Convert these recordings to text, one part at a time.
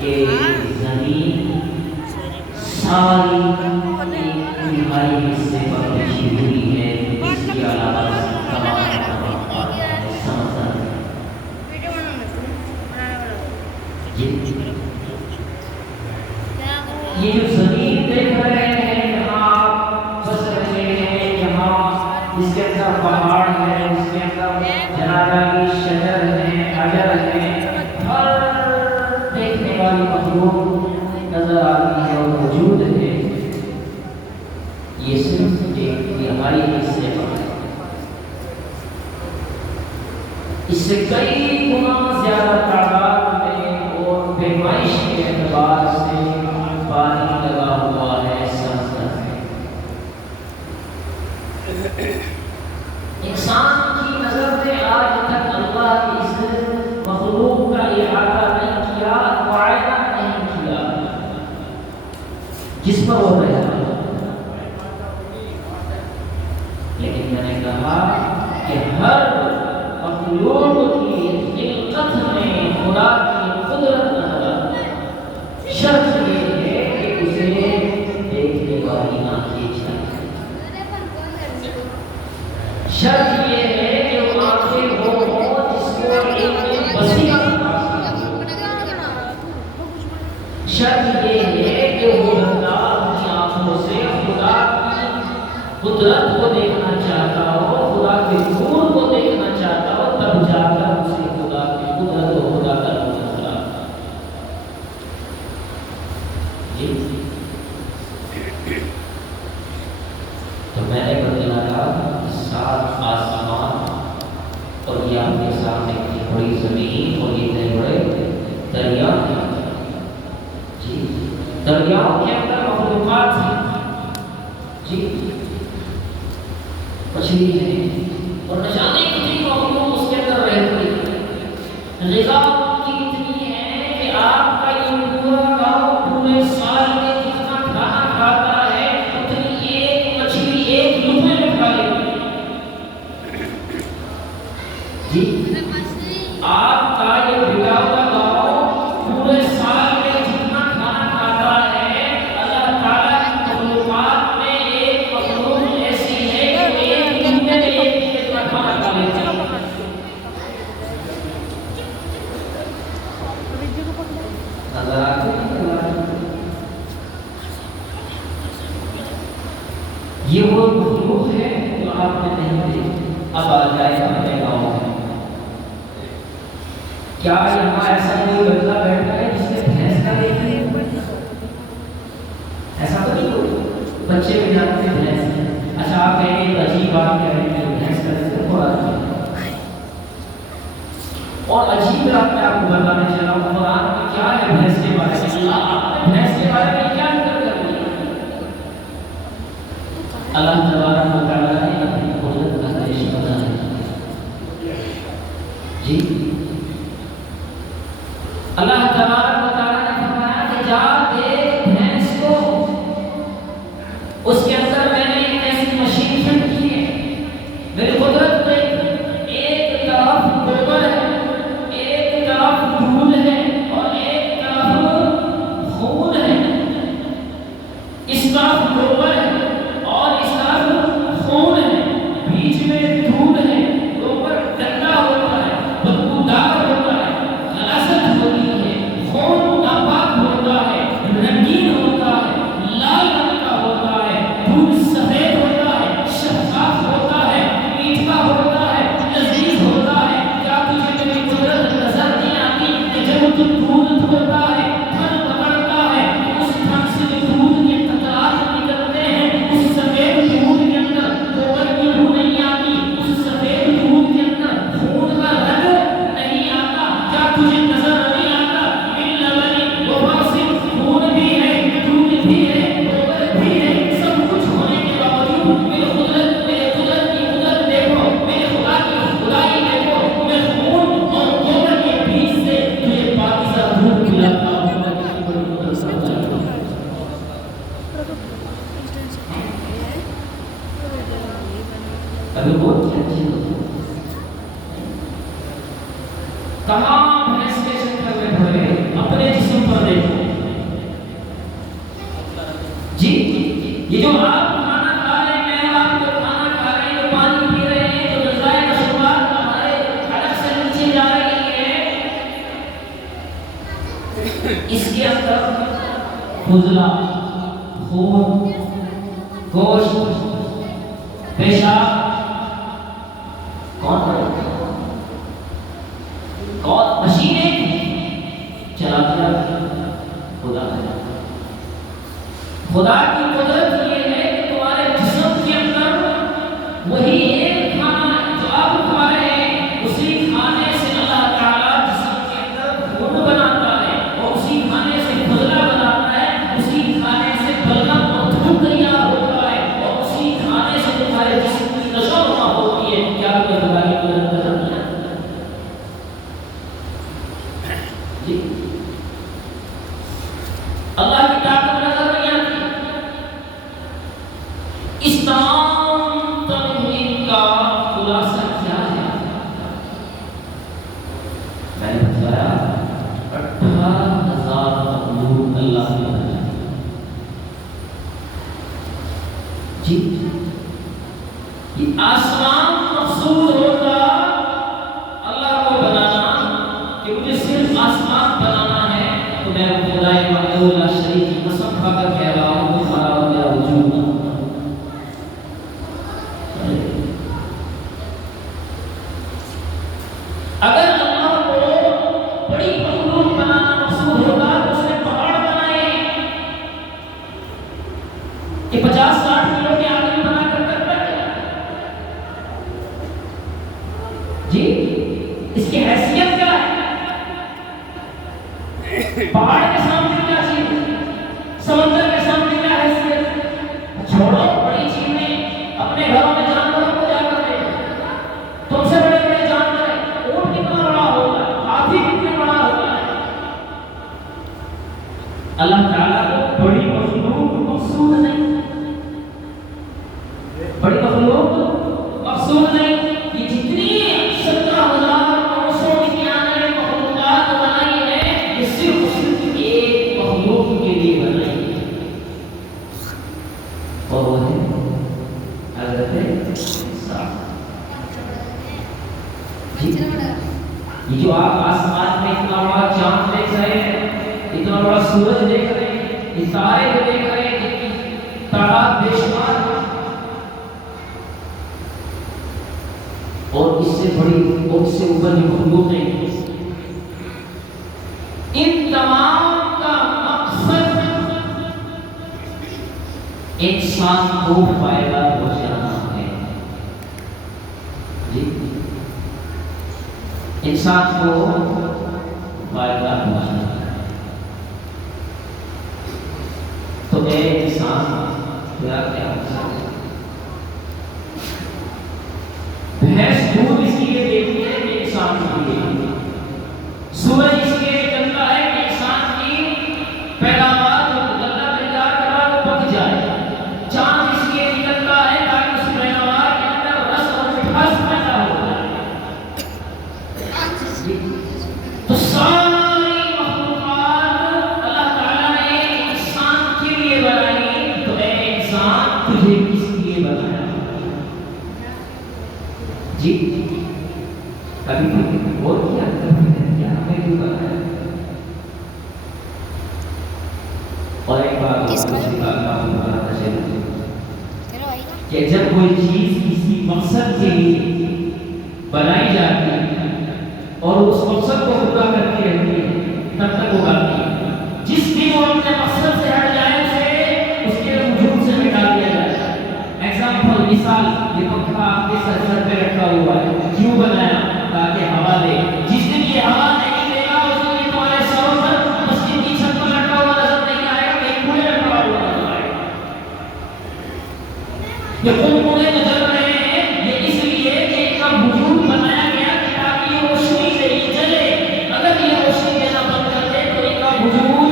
کہ زمین ساری تمہاری حصے پر بچھی ہوئی ہے، اس کے علاوہ یہ جو زمین دیکھ رہے ہیں، یہاں آپ بس رہے ہیں، یہاں جس کے اندر پہاڑ ہے، اس کے اندر جنازہ کی شجر ہے، حجر ہے، ہر دیکھنے والی مخلوق نظر آتی ہے اور موجود ہے، یہ صرف ایک ہماری حصے پر ہے۔ اس سے کئی گنا زیادہ تعداد میں اور پیمائش کے اعتبار سے پانی لگا ہوا ہے سمندر میں۔ انسان کی نظر نے آج تک اللہ کی اس مخلوق کا احاطہ نہیں کیا، معائنہ نہیں کیا جس پر وہ رہتا ہے، لیکن میں نے کہا کہ ہر مخلوق کی خلقت میں خدا کی قدرت نظر آتی ہے، شرط یہ ہے کہ اسے دیکھنے والی آنکھیں چاہیے، شرط یہ ہے کہ وہ آنکھیں ہوں جس کو ایک بصیرت حاصل ہو، شرط یہ ہے کہ وہ بندہ اپنی آنکھوں سے خدا کی قدرت کو دیکھنا چاہتا ہو، خدا کے نور کو دیکھنا چاہتا ہو، تب جا کر اسے خدا کی قدرت و خدا کا نور نظر آتا ہے۔ جی تو میں نے بتایا سات آسمان اور یہ آپ کے سامنے اتنی بڑی زمین اور یہ اتنے بڑے دریا ہیں، جی دریاؤں کے اندر مخلوقات ہیں، جی مچھلی ہے اور نہ جانے کتنی مخلوق اس کے اندر رہتی ہے، غذا کی اتنی ہے کہ آپ کا یہ پورا گاؤں پورے سال میں جتنا کھانا کھاتا ہے اتنی ایک مچھلی ایک لقمے میں کھا لیتی ہے، جی آپ کا یہ بھیڑا ہوا گاؤں پورے سال میں جتنا کھانا کھاتا ہے، اللہ تعالیٰ کی مخلوقات میں ایک مخلوق ایسی ہے کہ ایک لقمے میں ایک اتنا کھانا کھا لیتی ہے۔ نظر آتی ہے یہ وہ مخلوق ہے جو آپ نے نہیں دیکھی۔ اب آ جائے ہمارے گاؤں میں، کیا یہاں ایسا کوئی بندہ بیٹھا ہے جس نے بھینس کا دیکھا ہے؟ ایسا تو نہیں کوئی، بچے بھی جانتے ہیں بھینس ہے۔ اچھا آپ کہیں گے عجیب بات کہہ رہے ہیں کہ بھینس کا دیکھتے تھوڑا اور عجیب بات میں آپ کو بتانے چلا ہوں، قرآن میں کیا ہے بھینس کے بارے میں، اللہ نے بھینس کے بارے میں کیا ذکر کر دیا؟ اللہ تبارک و تعالیٰ نے اپنی قدرت کا دیش بتایا، جی اللہ تبارک و تعالیٰ نے فرمایا کہ جا دیکھ بھینس کو، اس کے اندر میں نے ایک ایسی مشین فٹ کی ہے، میری قدرت میں ایک طرف گوبر ہے، ایک طرف دودھ ہے اور ایک طرف خون ہے، اس طرف گوبر ہے اور اس طرف خون ہے، بیچ میں دودھ ہے، گوبر گندا ہوتا ہے، بدبودار ہوتا ہے، غلاظت ہوتی ہے، خون ناپاک ہوتا ہے، رنگین ہوتا ہے، لال رنگ کا ہوتا ہے، دودھ سفید ہوتا ہے، شفاف ہوتا ہے، میٹھا ہوتا ہے، لذیذ ہوتا ہے۔ کیا تجھے میری قدرت نظر نہیں آتی کہ جب تو دودھ دھوتا ہے، تھن پکڑتا ہے، اس تھن سے دودھ کے قطرات نکلتے ہیں، اس سفید دودھ کے اندر گوبر کی بو نہیں آتی، اس سفید دودھ کے اندر خون کا رنگ نہیں آتا۔ کیا تجھے نظر نہیں آتا ان لبنی وفاصل خون بھی ہے، دودھ بھی ہے، گوبر بھی ہے، سب کچھ ہونے کے باوجود میری قدرت کی قدرت دیکھو، میرے خدا کی خدائی دیکھو، میں خون اور گوبر کے بیچ سے تجھے پاکیزہ دودھ پلاتا ہوں۔ ابھی بہت اچھی ہوتی ہے، کہاں بھینس کے اس کے اندر فضلہ، خون، گوشت، پیشاب کون کرتا ہے؟ کون مشینیں چلاتا ہے؟ خدا ہے۔ خدا کی قدرت یہ ہے کہ تمہارے جسم کے اندر وہی ایک کھانا جو آپ کھا رہے ہیں، اسی کھانے سے اللہ تعالیٰ جسم کے اندر خون بناتا ہے، اور اسی کھانے سے فضلہ بناتا ہے، اسی کھانے سے بلغم اور دھوپ تیار ہوتا ہے، اور اسی کھانے سے تمہارے جسم کی نشو و نما ہوتی ہے۔ کیا تمہیں خدا کی قدرت نظر نہیں آتی؟ جی اللہ کی طاقت نظر نہیں آتی؟ اس تمام تمہید کا خلاصہ کیا ہے؟ میں نے بتایا 18,000 مخلوق اللہ نے بنائی۔ جی یہ آسمان مقصود ہوتا اللہ کو بنانا کہ مجھے صرف آسمان بنانا ہے، تو میں خدائے وحدہ لا شریک کی قسم کھا کر کہہ رہا ہوں کہ تمہارا اور میرا وجود نہ ہوتا۔ اگر اللہ کو بڑی مخلوق بنانا مقصود ہوتا تو اس نے پہاڑ بنائے کہ 50-60 کلو کے آدمی بنا کر کرتا ہے۔ جی اس کی حیثیت کیا ہے؟ پہاڑ کے سامنے کیا چیز ہے؟ سمندر کے سامنے کیا حیثیت؟ چھوڑو بڑی چیزیں اپنے گھروں میں جانوروں کو جا کر دیکھو، تم سے بڑے بڑے جانور ہیں، اونٹ کتنا بڑا ہوتا ہے، ہاتھی کتنا بڑا ہوتا ہے۔ اللہ تعالیٰ کو بڑی مخلوق مقصود نہیں، بڑی مخلوق مقصود نہیں۔ یہ جتنی 17,999 مخلوقات بنائی ہے، یہ صرف ایک مخلوق کے لیے بنائی ہے، اور وہ ہے حضرت انسان۔ جی یہ جو آپ آسمان میں اتنا بڑا چاند دیکھ رہے ہیں، اتنا بڑا سورج دیکھ رہے ہیں، یہ تارے جو دیکھ رہے ہیں جن کی تعداد بے شمار ہے، اور اس سے بڑی اور اس سے اوپر جو مخلوق ہیں، ان تمام کا مقصد انسان کو فائدہ پہنچانا ہے۔ جی انسان کو فائدہ پہنچانا ہے۔ تو اے انسان تیرا کیا مقصد ہے؟ بھینس دودھ اس لیے دیتی ہے کہ انسان کے لیے، سورج اس لیے چلتا ہے کہ انسان کی پیداوار جو غلہ تیار کر رہا ہے وہ پک جائے، چاند اس لیے نکلتا ہے تاکہ اس پیداوار کے اندر رس اور مٹھاس پیدا ہو جائے۔ تو ساری مخلوقات اللہ تعالیٰ نے انسان کے لیے بنائی، تو اے انسان تجھے کس لیے بنایا؟ جی کبھی اور کیا ہمیں کیوں بنایا؟ اور ایک بات کہ جب کوئی چیز کسی مقصد کے لیے بنائی جاتی ہے اور اس مقصد کو پورا کرتی رہتی ہے تب تک وہ کرتی ہے، جس بھی وہ اپنے مقصد سے ہٹ جائے اسے اس کے وجود سے مٹا دیا جائے۔ ایگزامپل مثال، یہ پنکھا آپ کے سر پہ رکھا ہوا ہے، کیوں بنایا؟ تاکہ ہوا دے۔ جس دن یہ ہوا نہیں دے گا اس دن یہ تمہارے سروں پر مسجد کی چھت پر لٹکا ہوا نظر نہیں آئے گا، کہیں کوڑے میں پڑا ہوا نظر آئے گا۔ یہ خود کوڑے میں جل رہے ہیں، یہ اس لیے کہ ان کا وجود بنایا گیا کہ تاکہ یہ روشنی دے، یہ جلے۔ اگر یہ روشنی دینا بند کر دے تو ان کا وجود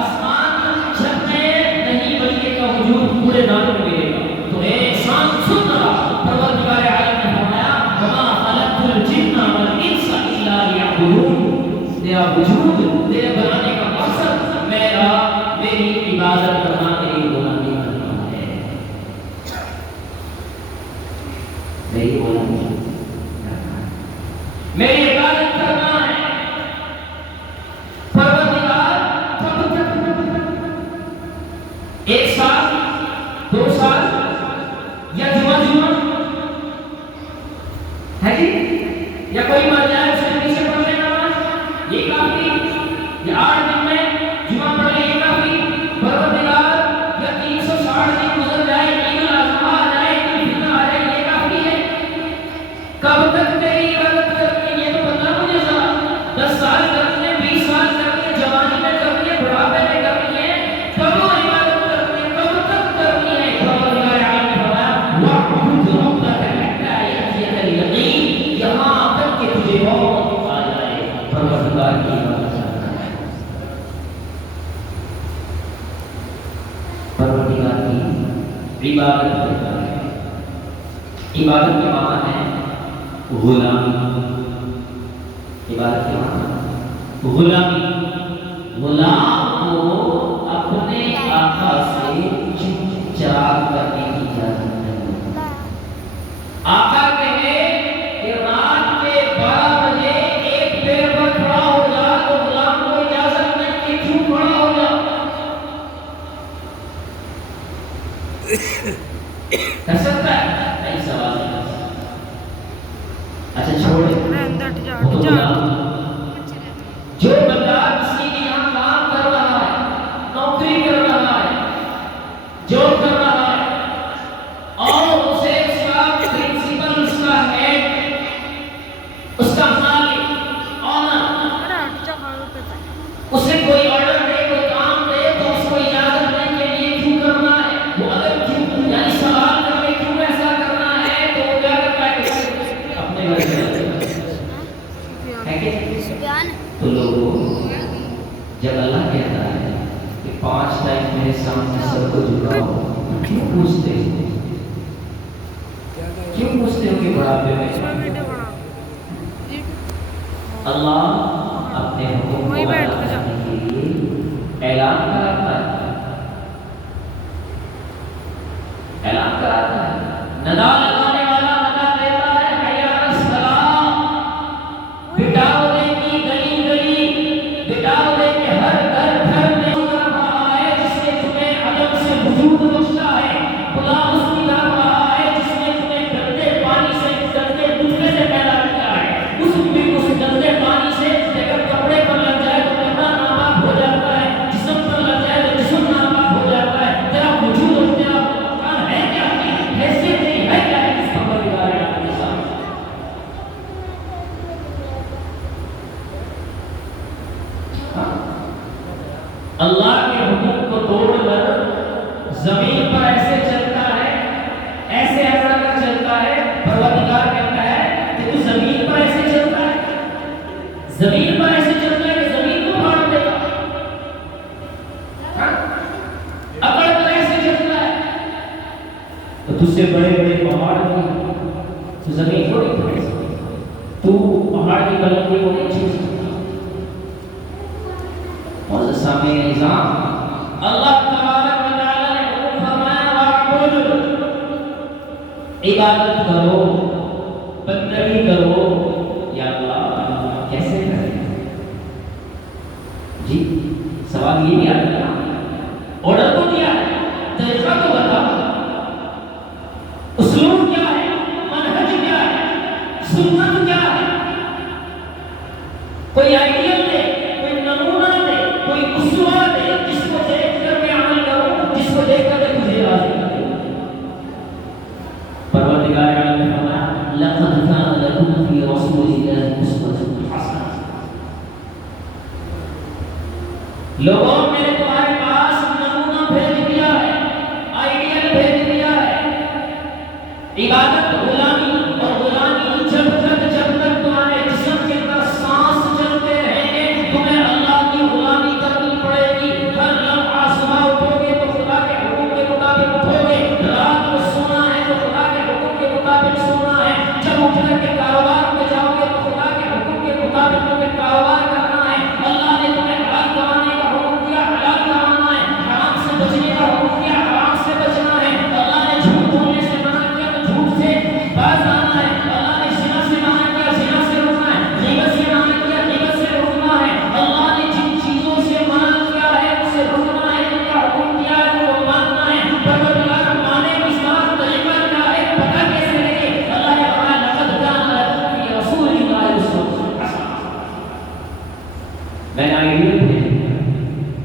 آسمان چھت میں نہیں بلکہ ان کا وجود کوڑے دانوں میں ملے گا۔ تو اے انسان سن رہا، پروردگار عالم نے فرمایا وما خلقت الجن والانس الا ليعبدون، تیرا وجود، تیرے بنانے کا مقصد میری عبادت کرنا، میری غلامی کرنا ہے، میری غلامی کرنا ہے، میری عبادت کرنا ہے۔ پروردگار کہ 8 دن میں جمعہ پڑھ لیں یہ کافی؟ پروردگار یا 360 دن گزر جائے، عید الاضحیٰ آ جائے، عید الفطر آ جائے، یہ کافی ہے؟ کب تک تیری عبادت کرنی ہے یہ تو بتا مجھے ذرا۔ 10 سال کرنی ہے، 20 سال کرنی ہے، جوانی میں کرنی ہے، بڑھاپے میں کرنی ہے، کب عبادت کرنی ہے، کب تک کرنی ہے؟ پروردگار عالم نے فرمایا وَاعْبُدْ رَبَّكَ حَتَّىٰ يَأْتِيَكَ الْيَقِينُ، یہاں تک کہ تجھے موت آ جائے۔ پروردگار کی عبادت کرنا ہے، پروردگار کی عبادت کرنا ہے۔ عبادت کے معنی ہے غلامی، عبادت کے معنی غلامی، غلام کو اپنے آقا سے چپ چاپ کرنے کی اجازت نہیں۔ آقا کہے کہ رات کے 12 بجے ایک پیر پر کھڑا ہو جا تو غلام کو اجازت نہیں کہ چپ کھڑا ہو جا۔ کر سکتا ہے؟ نہیں، سوال نہیں۔ اچھا چھوڑے جو بندہ کسی کے یہاں کام کر رہا ہے، نوکری کر رہا ہے، جاب کر رہا ہے، اور اسے اس کا پرنسپل، اس کا ہیڈ، اس کا مالک، آنر اسے کوئی آرڈر دے، کوئی کام دے تو اس کو اجازت نہیں کہ یہ کیوں کرنا ہے، وہ اگر کیوں یعنی سوال کر کے کیوں ایسا کرنا ہے تو وہ کیا کرتا ہے؟ اپنے گھر سے تو لوگوں جب اللہ کہتا ہے کہ 5 ٹائم میرے سامنے سر کو جھکاؤ، کیوں پوچھتے ہو؟ کیوں پوچھتے ہو کہ بڑھاپے میں؟ اللہ اپنے حکم کو ادا کرنے کے لیے اعلان کراتا ہے، اعلان کراتا ہے، ندا لگانے والا ندا دیتا ہے، حی علی الصلاۃ، بٹاؤ دے کی گلی گلی، بٹاؤ دے کے ہر گھر گھر میں کر رہا ہے جس نے تمہیں عدم سے وجود بخشا ہے، خدا اس کی طرف رہا ہے جس نے تمہیں گندے پانی سے، گندے نطفے سے پیدا کیا ہے، اس گندے پانی سے اگر کپڑے پر لگ جائے تو کپڑا ناپاک ہو جاتا ہے، جسم پر لگ جائے تو جسم ناپاک ہو جاتا ہے، تیرا وجود اور تیرا مکان ہے کیا، حیثیت نہیں ہے کیا اس پروردگار عالم کے سامنے؟ اللہ کے حکم کو توڑ کر زمین پر ایسے چلتا ہے، ایسے اکڑ کر چلتا ہے، پروردگار کہتا ہے کہ تو زمین پر ایسے چلتا ہے، زمین پر ایسے چلتا ہے کہ زمین کو پھاڑ دے گا، اکڑ کر ایسے چلتا ہے تو تجھ سے بڑے بڑے پہاڑ نہیں، تو زمین کو نہیں پھاڑ سکتا، تو پہاڑ کی بلندی کو نہیں چھو سکتا۔ اور سامنے نظام اللہ تبارک و تعالی نے حکم فرمایا وَاعْبُدْ، عبادت کرو، بندگی کرو۔ یا اللہ کیسے کریں؟ جی سوال یہ نہیں آتا، آرڈر تو دیا ہے، طریقہ تو بتاؤ، اسلوب کیا ہے، منہج کیا ہے، سنت کیا ہے؟ کوئی آئیڈیل دے، کوئی نمونہ دے، کوئی اسوہ دے جس کو دیکھ کر میں عمل کروں، جس کو دیکھ کر میں تجھے راضی کروں۔ پروردگار عالم نے فرمایا لَقَدْ كَانَ لَكُمْ فِي رَسُولِ اللَّهِ أُسْوَةٌ حَسَنَةٌ، لوگوں میں نے تمہارے پاس نمونہ بھیج دیا ہے، آئیڈیل بھیج دیا ہے۔ عبادت غلامی، اور غلامی جب تک تمہارے جسم کے اندر سانس چلتے رہیں گے تمہیں اللہ کی غلامی کرنی پڑے گی۔ ہر لمحہ صبح اٹھو گے تو خدا کے حکم کے مطابق اٹھو گے، رات کو سونا ہے تو خدا کے حکم کے مطابق سونا ہے، جب اٹھ کر کے کاروبار میں جاؤ گے تو خدا کے حکم کے مطابق تمہیں کاروبار کرنا ہے۔ اللہ نے تمہیں حلال کمانے کا حکم دیا، حلال کمانا میں نے آئیڈیا بھیج دیا،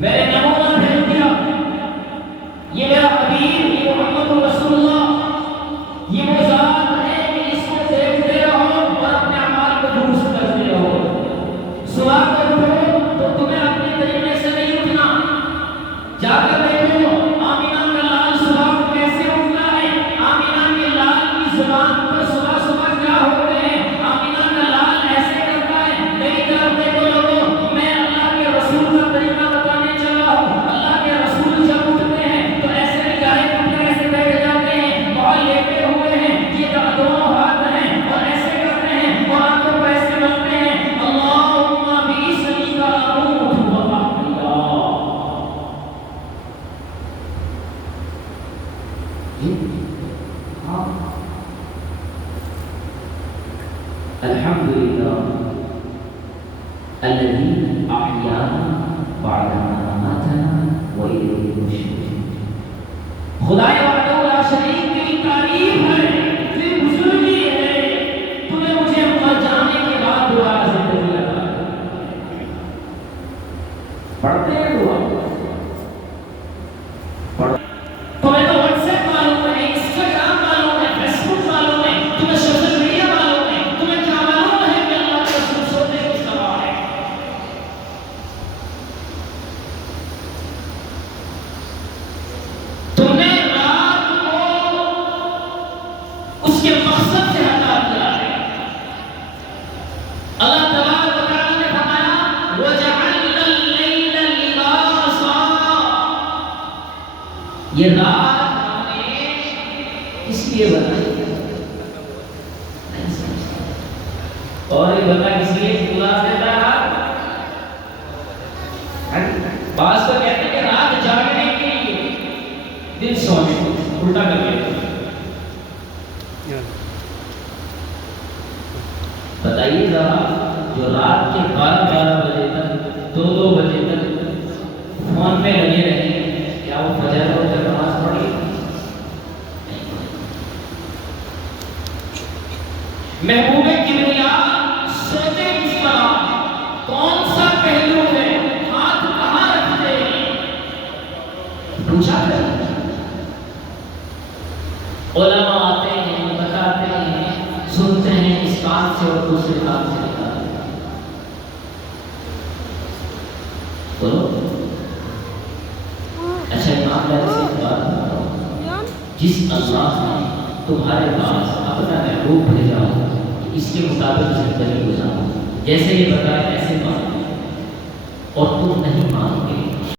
میں نے نمونہ بھیج دیا، یہ میرا حبیب، یہ محمد رسول اللہ، یہ وہ ذات ہے کہ اس کو دیکھتے رہو اور اپنے اعمال کو درست کرتے رہو۔ صبح کو اٹھو تو تمہیں اپنے طریقے سے نہیں اٹھنا، جا کر دیکھو آمینہ کا لال صبح کو کیسے اٹھتا ہے، آمینہ کے لال کی زبان پر صبح صبح کیا ہوتے ہیں، آمینہ کا لال ایسے کرتا ہے۔ میری طرف دیکھو لوگوں، میں اللہ کے رسول کا طریقہ بتانے چلا ہوں۔ اللہ کے رسول جب اٹھتے ہیں تو ایسے نگاہیں اٹھ کر ایسے بیٹھ جاتے ہیں، بال لیٹے ہوئے ہیں، یہ دونوں ہاتھ ہیں اور ایسے کرتے ہیں اور آنکھوں پر ایسے ملتے ہیں، اللہم بِإِسْمِکَ أَمُوتُ وَأَحْيَا۔ الحمدللہ الذی احیانا بعد ما اماتنا وإلیہ النشور۔ خدائے وحدہ لا شریک کی تعریف ہے، تیری بزرگی ہے، تو نے مجھے مر جانے کے بعد دوبارہ زندگی لگا۔ پڑھتے ہیں دعا، تمہیں تو واٹس ایپ معلوم ہے، انسٹاگرام معلوم ہے، فیس بک معلوم ہے، تمہیں سوشل میڈیا معلوم ہے، تمہیں کیا معلوم ہے کہ اللہ کے رسول سوتے کس طرح ہے۔ تم نے رات کو اس کے مقصد سے ہٹا دیا ہے۔ اللہ تبارک و تعالیٰ نے فرمایا وَجَعَلْنَا اللَّيْلَ لِبَاسًا، یہ رات ہم نے اس لیے بنائی اور یہ بتا کس لیے پورا دیتا ہے رات۔ بعض تو کہتے ہیں کہ رات جاگنے کے لیے، دن سونے کو، الٹا کر کے بتائیے ذرا، جو رات کے 12 بجے تک 2 بجے تک فون پہ لگے رہے، کیا وہ فجر کو جب نماز پڑھی؟ محبوب کبریا سوتے کس طرح، کون سا پہلو ہے، ہاتھ کہاں رکھتے ہیں، پوچھا کر۔ علماء آتے ہیں، بتاتے ہیں، سنتے ہیں اس کان سے اور دوسرے کان سے نکالتے ہیں۔ بولو اچھا امام علیہ سے ایک بات بتاؤ، جس اللہ نے تمہارے پاس اپنا محبوب بھیجا ہو کہ اس کے مطابق زندگی گزارو، جیسے یہ بتایا ایسے مانو اور تم نہیں مانو،